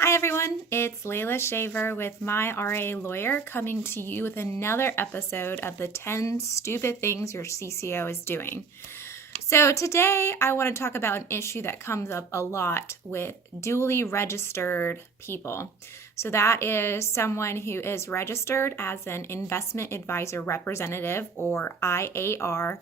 Hi everyone, it's Layla Shaver with My RA Lawyer coming to you with another episode of the 10 Stupid Things Your CCO is Doing. So today I want to talk about an issue that comes up a lot with duly registered people. So that is someone who is registered as an investment advisor representative or IAR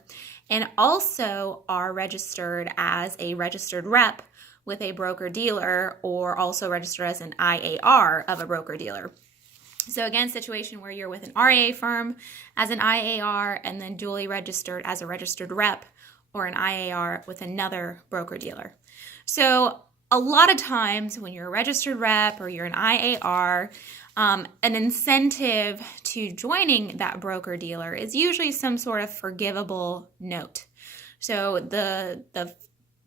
and also are registered as a registered rep with a broker-dealer or also registered as an IAR of a broker-dealer. So again, situation where you're with an RIA firm as an IAR and then duly registered as a registered rep or an IAR with another broker-dealer. So a lot of times when you're a registered rep or you're an IAR, an incentive to joining that broker-dealer is usually some sort of forgivable note. So the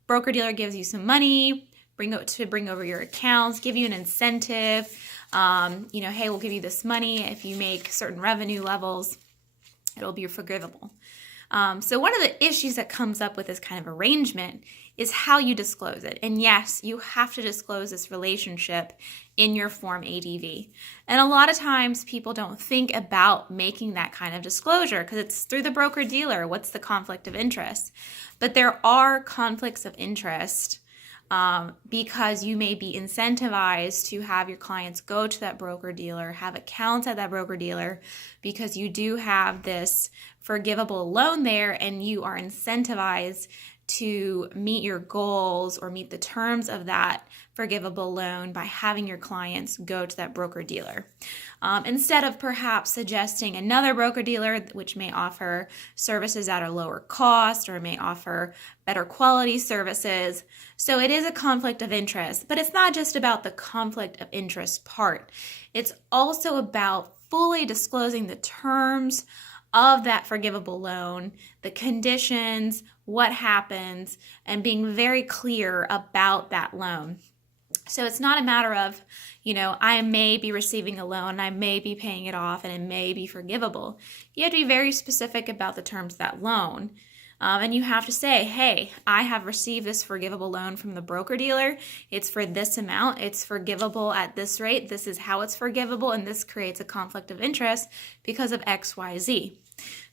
broker-dealer gives you some money, bring over your accounts, give you an incentive. Hey, we'll give you this money if you make certain revenue levels. It'll be forgivable. So one of the issues that comes up with this kind of arrangement is how you disclose it. And yes, you have to disclose this relationship in your Form ADV. And a lot of times people don't think about making that kind of disclosure because it's through the broker-dealer. What's the conflict of interest? But there are conflicts of interest because you may be incentivized to have your clients go to that broker-dealer, have accounts at that broker-dealer because you do have this forgivable loan there and you are incentivized to meet your goals or meet the terms of that forgivable loan by having your clients go to that broker-dealer. Instead of perhaps suggesting another broker-dealer which may offer services at a lower cost or may offer better quality services. So it is a conflict of interest, but it's not just about the conflict of interest part. It's also about fully disclosing the terms of that forgivable loan, the conditions, what happens, and being very clear about that loan. So it's not a matter of, I may be receiving a loan, I may be paying it off, and it may be forgivable. You have to be very specific about the terms of that loan. And you have to say, hey, I have received this forgivable loan from the broker-dealer. It's for this amount. It's forgivable at this rate. This is how it's forgivable, and this creates a conflict of interest because of X, Y, Z.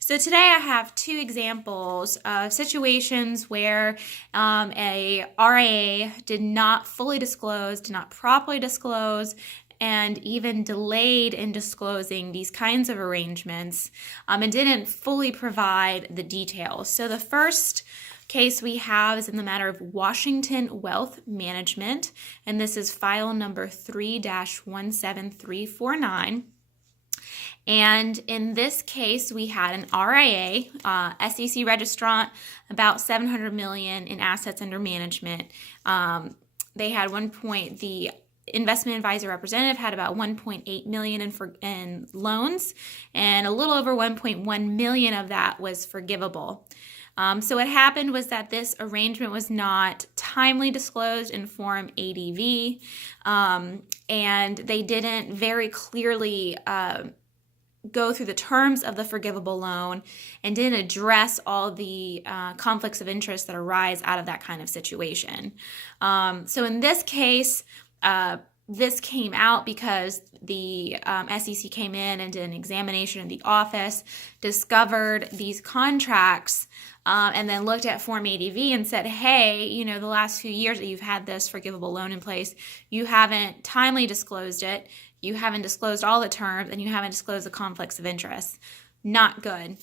So today I have two examples of situations where a RIA did not fully disclose, did not properly disclose, and even delayed in disclosing these kinds of arrangements and didn't fully provide the details. So the first case we have is in the matter of Washington Wealth Management, and this is file number 3-17349. And in this case, we had an RIA, SEC registrant, about $700 million in assets under management. They had the investment advisor representative had about $1.8 million in loans, and a little over $1.1 million of that was forgivable. So what happened was that this arrangement was not timely disclosed in Form ADV, and they didn't very clearly go through the terms of the forgivable loan and didn't address all the conflicts of interest that arise out of that kind of situation. So in this case, this came out because the SEC came in and did an examination of the office, discovered these contracts, and then looked at Form ADV and said, hey, the last few years that you've had this forgivable loan in place, you haven't timely disclosed it. You haven't disclosed all the terms, and you haven't disclosed the conflicts of interest. Not good.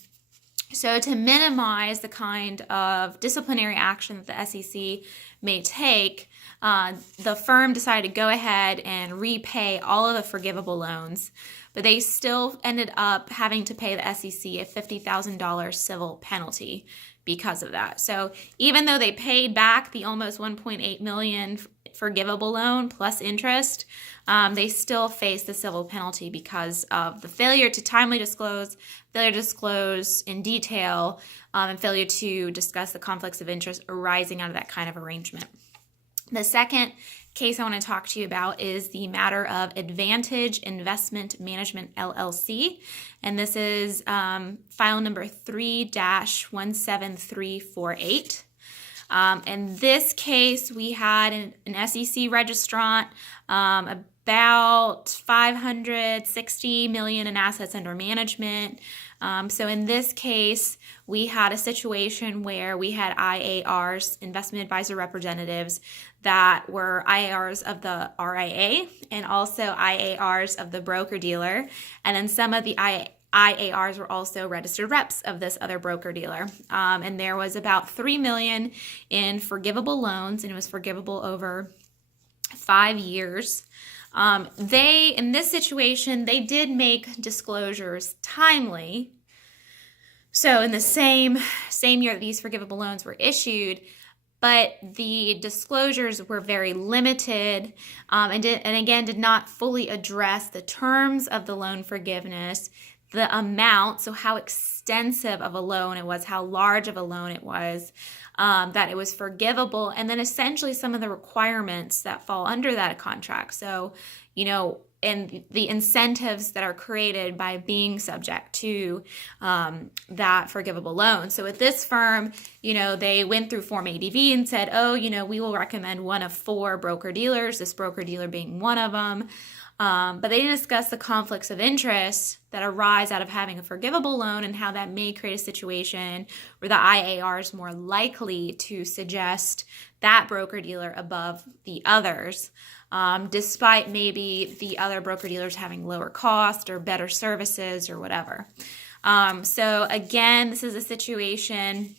So to minimize the kind of disciplinary action that the SEC may take, the firm decided to go ahead and repay all of the forgivable loans, but they still ended up having to pay the SEC a $50,000 civil penalty because of that. So even though they paid back the almost $1.8 million forgivable loan plus interest, they still face the civil penalty because of the failure to timely disclose, failure to disclose in detail, and failure to discuss the conflicts of interest arising out of that kind of arrangement. The second case I want to talk to you about is the matter of Advantage Investment Management LLC, and this is file number 3-17348. In this case, we had an SEC registrant, about $560 million in assets under management. So in this case, we had a situation where we had IARs, investment advisor representatives, that were IARs of the RIA and also IARs of the broker-dealer. And then some of the IARs were also registered reps of this other broker-dealer. And there was about $3 million in forgivable loans, and it was forgivable over 5 years. In this situation, they did make disclosures timely. So in the same year that these forgivable loans were issued, but the disclosures were very limited, and again did not fully address the terms of the loan forgiveness, the amount, so how extensive of a loan it was, how large of a loan it was, that it was forgivable, and then essentially some of the requirements that fall under that contract. So, and the incentives that are created by being subject to that forgivable loan. So with this firm, they went through Form ADV and said, we will recommend one of 4 broker-dealers, this broker-dealer being one of them. But they didn't discuss the conflicts of interest that arise out of having a forgivable loan and how that may create a situation where the IAR is more likely to suggest that broker-dealer above the others, despite maybe the other broker-dealers having lower cost or better services or whatever. So again, this is a situation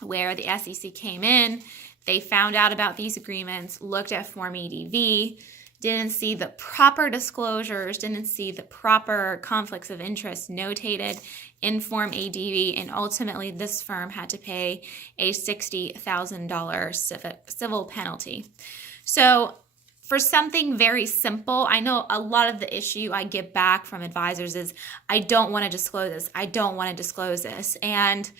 where the SEC came in, they found out about these agreements, looked at Form ADV, didn't see the proper disclosures, didn't see the proper conflicts of interest notated in Form ADV, and ultimately this firm had to pay a $60,000 civil penalty. So for something very simple, I know a lot of the issue I get back from advisors is, I don't want to disclose this, I don't want to disclose this. And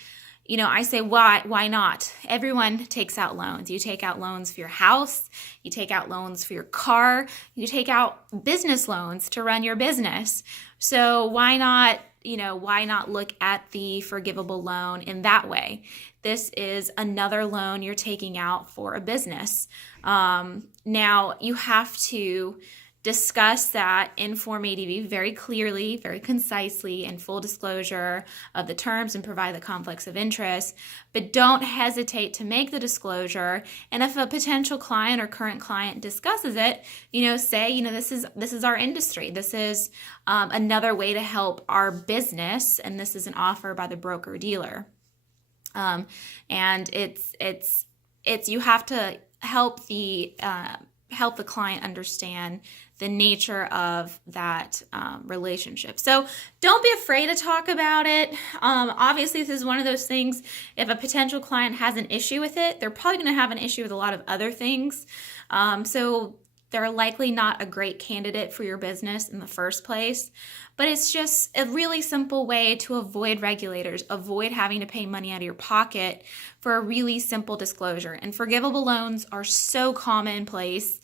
I say, why not? Everyone takes out loans. You take out loans for your house. You take out loans for your car. You take out business loans to run your business. So why not look at the forgivable loan in that way? This is another loan you're taking out for a business. Now you have to discuss that in Form ADV very clearly, very concisely, in full disclosure of the terms and provide the conflicts of interest, but don't hesitate to make the disclosure. And if a potential client or current client discusses it, say, this is our industry. This is another way to help our business, and this is an offer by the broker dealer. And it's you have to help the client understand the nature of that relationship. So don't be afraid to talk about it. Obviously, this is one of those things, if a potential client has an issue with it, they're probably going to have an issue with a lot of other things. So they're likely not a great candidate for your business in the first place. But it's just a really simple way to avoid regulators, avoid having to pay money out of your pocket for a really simple disclosure. And forgivable loans are so commonplace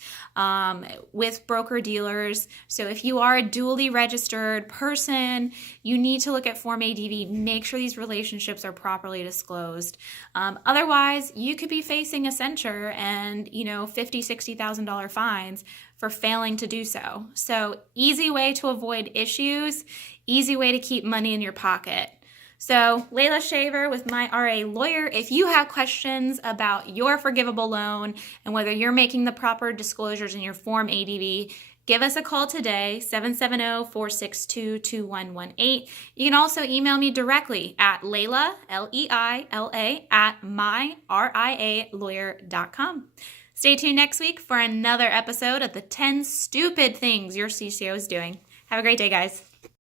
with broker dealers. So if you are a dually registered person, you need to look at Form ADV, make sure these relationships are properly disclosed. Otherwise, you could be facing a censure and, $50,000, $60,000 fines for failing to do so. So easy way to avoid issues, easy way to keep money in your pocket. So Layla Shaver with My RA Lawyer. If you have questions about your forgivable loan and whether you're making the proper disclosures in your Form ADV, give us a call today, 770-462-2118. You can also email me directly at Layla, Leila, at myrialawyer.com. Stay tuned next week for another episode of the 10 Stupid Things Your CCO is Doing. Have a great day, guys.